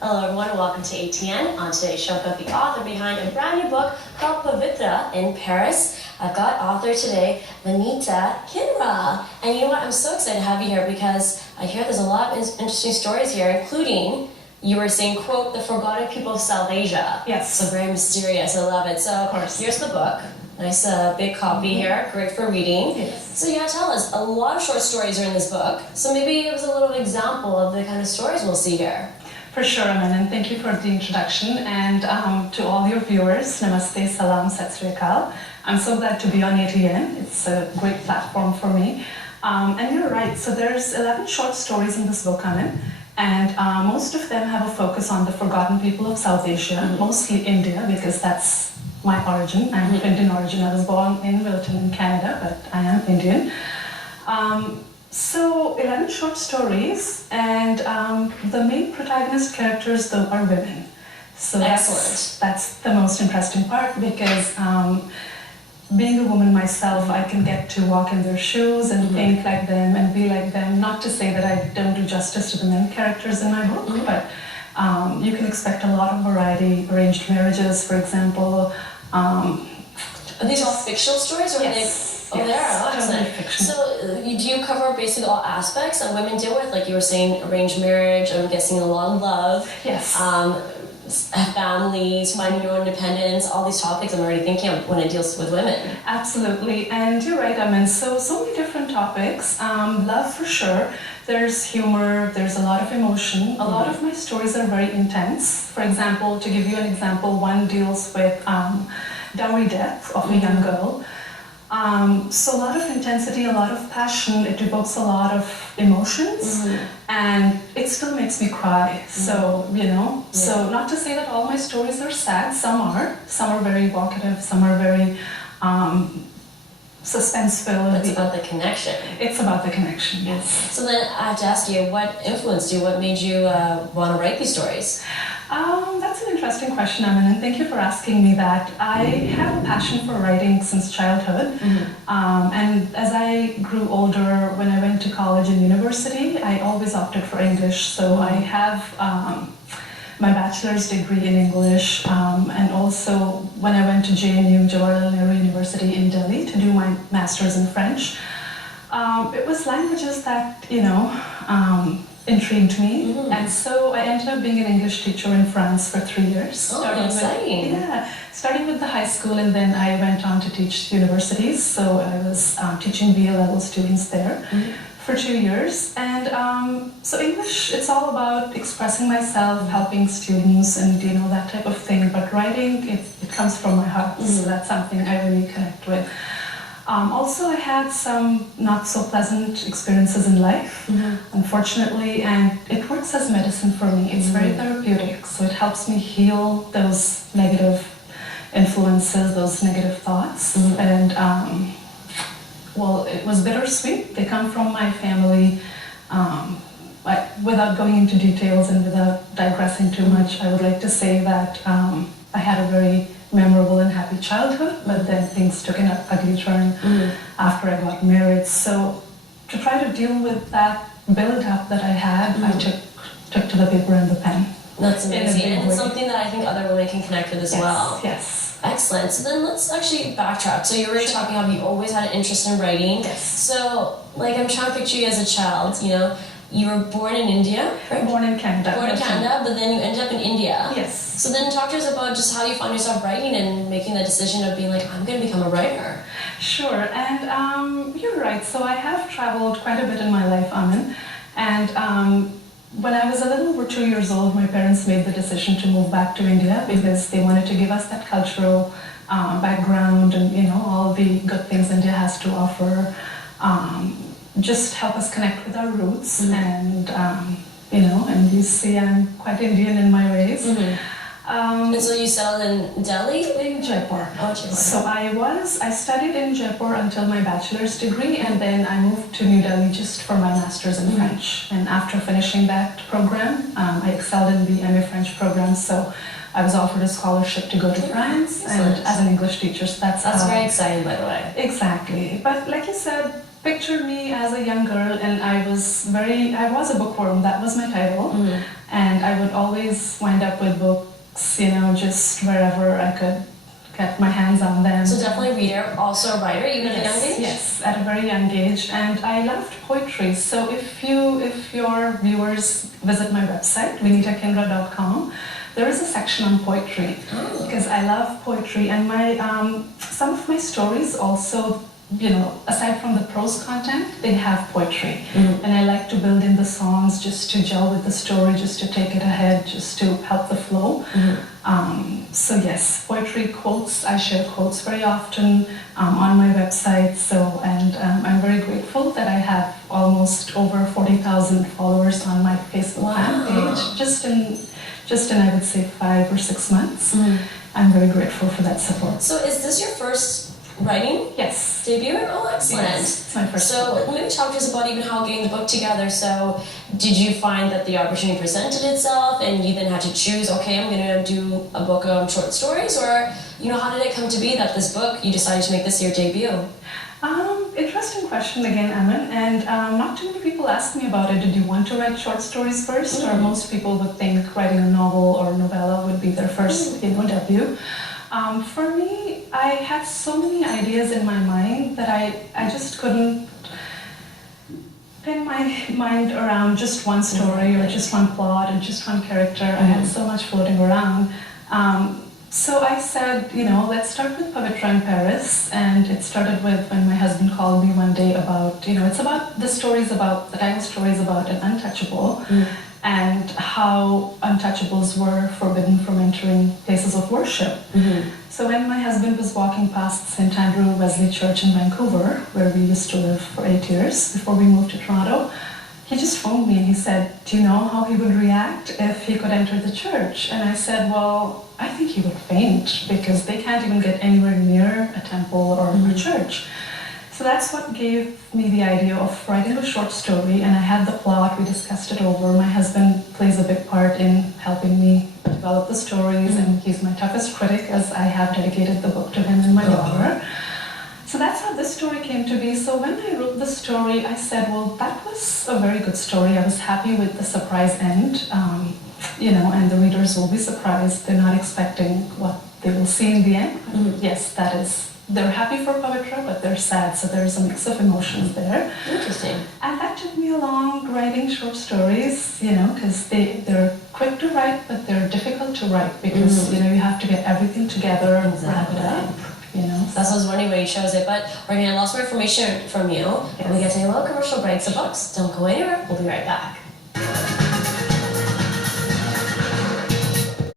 Hello everyone, welcome to ATN. On today's show, I've got the author behind a brand new book called Pavitra in Paris. I've got author today, Vinita Kinra. And you know what, I'm so excited to have you here because I hear there's a lot of interesting stories here, including, you were saying, quote, the forgotten people of South Asia. Yes. So very mysterious, I love it. So of course. Here's the book. Nice big copy here, great for reading. Yes. So you gotta tell us, a lot of short stories are in this book. So maybe give us a little example of the kind of stories we'll see here. For sure, Amin, and thank you for the introduction. And to all your viewers, namaste, salam, sat sri akal. I'm so glad to be on ATN. It's a great platform for me. And you're right, so there's 11 short stories in this book, Amin. And most of them have a focus on the forgotten people of South Asia, mostly India, because that's my origin. I'm of Indian origin. I was born in Wilton in Canada, but I am Indian. So 11 short stories, and the main protagonist characters though are women. So that's the most interesting part, because being a woman myself, I can get to walk in their shoes and think like them and be like them. Not to say that I don't do justice to the men characters in my book, but you can expect a lot of variety. Arranged marriages, for example. Are these all fictional stories, or yes. Oh, they are. Oh, excellent. So, do you cover basically all aspects that women deal with? Like you were saying, arranged marriage, I'm guessing a lot of love. Yes. Families, finding your own independence, all these topics I'm already thinking of when it deals with women. Absolutely, and you're right, Amin. So many different topics. Love for sure. There's humor, there's a lot of emotion. A lot of my stories are very intense. For example, to give you an example, one deals with dowry death of a young girl. So a lot of intensity, a lot of passion, it evokes a lot of emotions, and it still makes me cry. So, you know, so not to say that all my stories are sad, some are very evocative, some are very suspenseful. It's about the connection. It's about the connection, yes. So then I have to ask you, what influenced you, what made you want to write these stories? That's an interesting question, Amin, and thank you for asking me that. I have a passion for writing since childhood, and as I grew older, when I went to college and university, I always opted for English. So I have my bachelor's degree in English, and also when I went to JNU, Jawaharlal Nehru University in Delhi, to do my master's in French, it was languages that, you know, intrigued me, and so I ended up being an English teacher in France for 3 years. Oh, exciting! Starting with the high school, and then I went on to teach universities. So I was teaching BA level students there for 2 years, and so English, it's all about expressing myself, helping students, and you know, that type of thing. But writing, it comes from my heart, so that's something I really connect with. Also, I had some not so pleasant experiences in life, unfortunately, and it works as medicine for me. It's very therapeutic, so it helps me heal those negative influences, those negative thoughts. And, well, it was bittersweet. They come from my family. But without going into details and without digressing too much, I would like to say that I had a very memorable and happy childhood, but then things took an ugly turn after I got married. So to try to deal with that build-up that I had, I took to the paper and the pen. That's amazing, and it's something that I think other women can connect with as well. Yes. Excellent. So then let's actually backtrack. So you were talking about you always had an interest in writing. Yes. So, like, I'm trying to picture you as a child, you know, you were born in India, right? Born in Canada. Born in Canada, but then you ended up in India. Yes. So then talk to us about just how you found yourself writing and making that decision of being like, I'm going to become a writer. Sure, and you're right. So I have traveled quite a bit in my life, Amin. And when I was a little over 2 years old, my parents made the decision to move back to India because they wanted to give us that cultural background and, you know, all the good things India has to offer. Just help us connect with our roots, and you know, and you see I'm quite Indian in my ways. And so you settled in Delhi? In Jaipur. Oh, Jaipur. So I studied in Jaipur until my bachelor's degree, and then I moved to New Delhi just for my master's in French. And after finishing that program, I excelled in the MA French program, so I was offered a scholarship to go to France and as an English teacher. So that's very exciting, by the way. Exactly. But like you said, picture me as a young girl, and I was a bookworm. That was my title. And I would always wind up with books, just wherever I could get my hands on them. So definitely a reader, also a writer, even at a young age? Yes, at a very young age. And I loved poetry. So if your viewers visit my website, vinitakinra.com, there is a section on poetry because I love poetry, and some of my stories also, aside from the prose content, they have poetry. And I like to build in the songs just to gel with the story, just to take it ahead, just to help the flow. So yes, poetry, quotes, I share quotes very often on my website. And I'm very grateful that I have almost over 40,000 followers on my Facebook fan page just in I would say 5 or 6 months. I'm very grateful for that support. So is this your first writing? Yes. Debut? Oh, excellent. Yes, it's my first. So maybe talk to us about even how getting the book together. So did you find that the opportunity presented itself and you then had to choose, okay, I'm going to do a book of short stories, or, how did it come to be that this book, you decided to make this your debut? Interesting question again, Amin, and not too many people ask me about it. Did you want to write short stories first? Or most people would think writing a novel or novella would be their first debut. For me, I had so many ideas in my mind that I just couldn't pin my mind around just one story or just one plot or just one character. I had so much floating around. So I said, let's start with Pavitra in Paris, and it started with when my husband called me one day about, it's about the title story is about an untouchable, and how untouchables were forbidden from entering places of worship. So when my husband was walking past St. Andrew Wesley Church in Vancouver, where we used to live for 8 years before we moved to Toronto, he just phoned me and he said, do you know how he would react if he could enter the church? And I said, well, I think he would faint because they can't even get anywhere near a temple or a church. So that's what gave me the idea of writing a short story, and I had the plot, we discussed it over. My husband plays a big part in helping me develop the stories, and he's my toughest critic as I have dedicated the book to him and my daughter. So that's how this story came to be. So when I wrote the story, I said, well, that was a very good story. I was happy with the surprise end, and the readers will be surprised. They're not expecting what they will see in the end. Yes, that is. They're happy for Pavitra, but they're sad, so there's a mix of emotions there. Interesting. And that took me along writing short stories, because they're quick to write, but they're difficult to write because, you have to get everything together and wrap it up. So that's what I was wondering where you chose it, but we're going to get lots more information from you. And we get to take a little commercial break, so folks, don't go anywhere. We'll be right back.